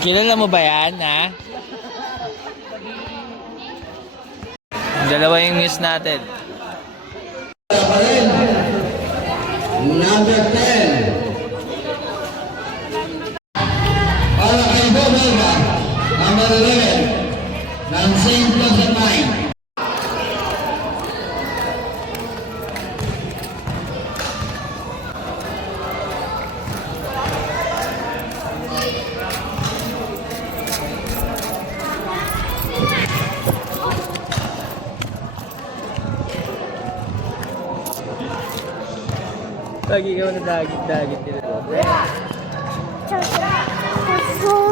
Kilala mo ba yan, ha? Dalawa yung miss natin. Number 10. Para kay Boboga. Number 11. Ng St. Joseph Mine. Lagi ka na dagit nila. Chuchu.